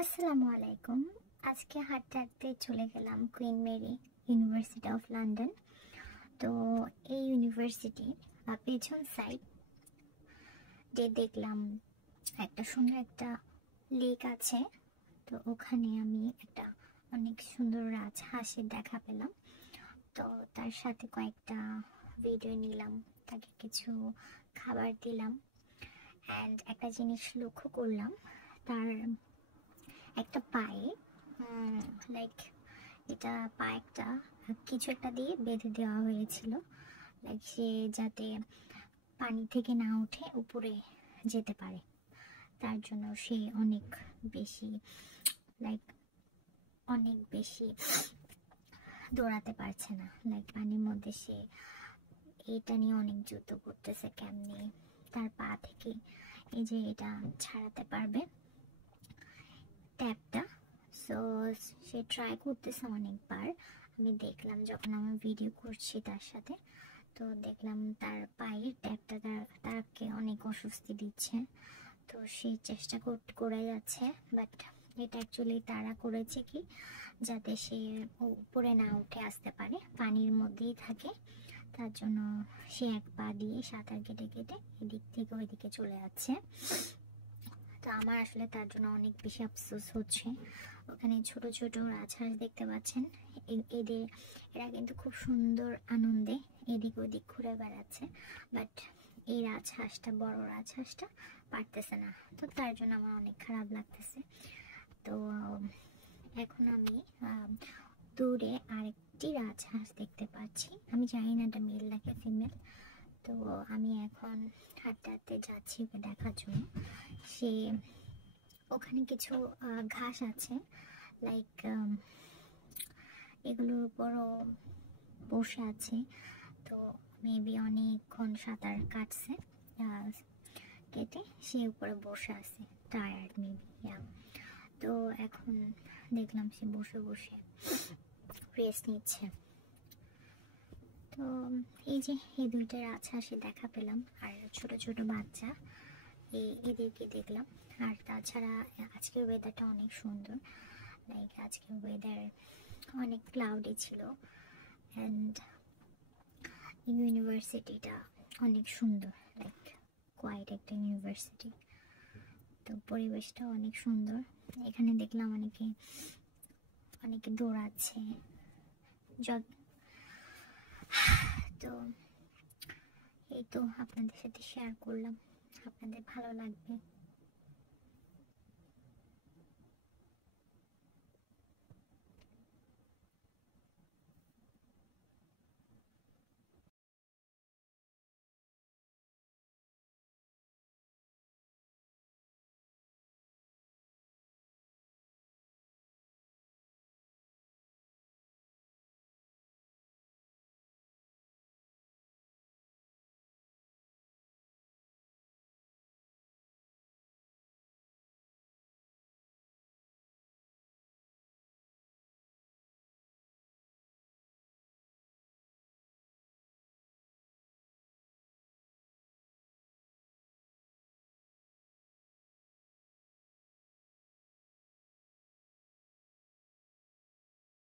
আসসালামু আলাইকুম। আজকে হাঁটতে হাঁটতে চলে গেলাম Queen Mary University of London. তো এই ইউনিভার্সিটির পেছন সাইড দেখলাম একটা সুন্দর একটা লেক আছে। তো ওখানে আমি একটা অনেক সুন্দর রাজহাঁসের দেখা পেলাম। তো তার সাথে কয়েকটা ভিডিও নিলাম, তাকে কিছু খাবার দিলাম। অ্যান্ড একটা জিনিস লক্ষ্য করলাম, তার একটা পায়ে লাইক এটা পায়েটা কিছু একটা দিয়ে বেঁধে দেওয়া হয়েছিল, লাইক সে যাতে পানি থেকে না উঠে উপরে যেতে পারে। তার জন্য সে অনেক বেশি দৌড়াতে পারছে না, লাইক পানির মধ্যে সে এটা নিয়ে অনেক যুদ্ধ করতেছে কেমনি তার পা থেকে এই যে এটা ছাড়াতে পারবে ট্যাপটা। সো সে ট্রাই করতেছে অনেকবার। আমি দেখলাম যখন আমি ভিডিও করছি তার সাথে, তো দেখলাম তার পায়ের ট্যাপটা তাকে অনেক অস্বস্তি দিচ্ছে। তো সে চেষ্টা করে যাচ্ছে, বাট এটা অ্যাকচুয়ালি তারা করেছে কি যাতে সে উপরে না উঠে আসতে পারে, পানির মধ্যেই থাকে। তার জন্য সে এক পা দিয়ে সাঁতার কেটে কেটে এদিক থেকে ওইদিকে চলে যাচ্ছে। তো আমার আসলে তার জন্য অনেক বেশি আফসোস হচ্ছে। ওখানে ছোট ছোট রাজহাঁস দেখতে পাচ্ছেন, এরা কিন্তু খুব সুন্দর আনন্দে এদিক ওদিক ঘুরে বেড়াচ্ছে, বাট এই রাজহাঁসটা, বড় রাজহাঁসটা পারতেছে না। তো তার জন্য আমার অনেক খারাপ লাগতেছে। তো এখন আমি দূরে আরেকটি রাজহাঁস দেখতে পাচ্ছি, আমি জানি না এটা মেল নাকি ফিমেল। তো আমি এখন হাঁটতে হাঁটতে যাচ্ছি ওকে দেখার জন্য। সে ওখানে কিছু ঘাস আছে, লাইক এগুলোর উপরও বসে আছে। তো মেবি অনেকক্ষণ সাঁতার কাটছে, কেটে সে উপরে বসে আছে, টায়ার্ড মেবি। তো এখন দেখলাম সে বসে বসে রেস্ট নিচ্ছে। তো এই যে এই দুইটা রাজহাঁসে দেখা পেলাম, আর ছোট ছোট বাচ্চা এদেরকে দেখলাম। আর তাছাড়া আজকের ওয়েদারটা অনেক সুন্দর, লাইক আজকের ওয়েদার অনেক ক্লাউডি ছিল। অ্যান্ড ইউনিভার্সিটিটা অনেক সুন্দর, লাইক কোয়াইট একটা ইউনিভার্সিটি। তো পরিবেশটা অনেক সুন্দর। এখানে দেখলাম অনেকে দৌড়াচ্ছে। তো এই তো আপনাদের সাথে শেয়ার করলাম, আপনাদের ভালো লাগবে।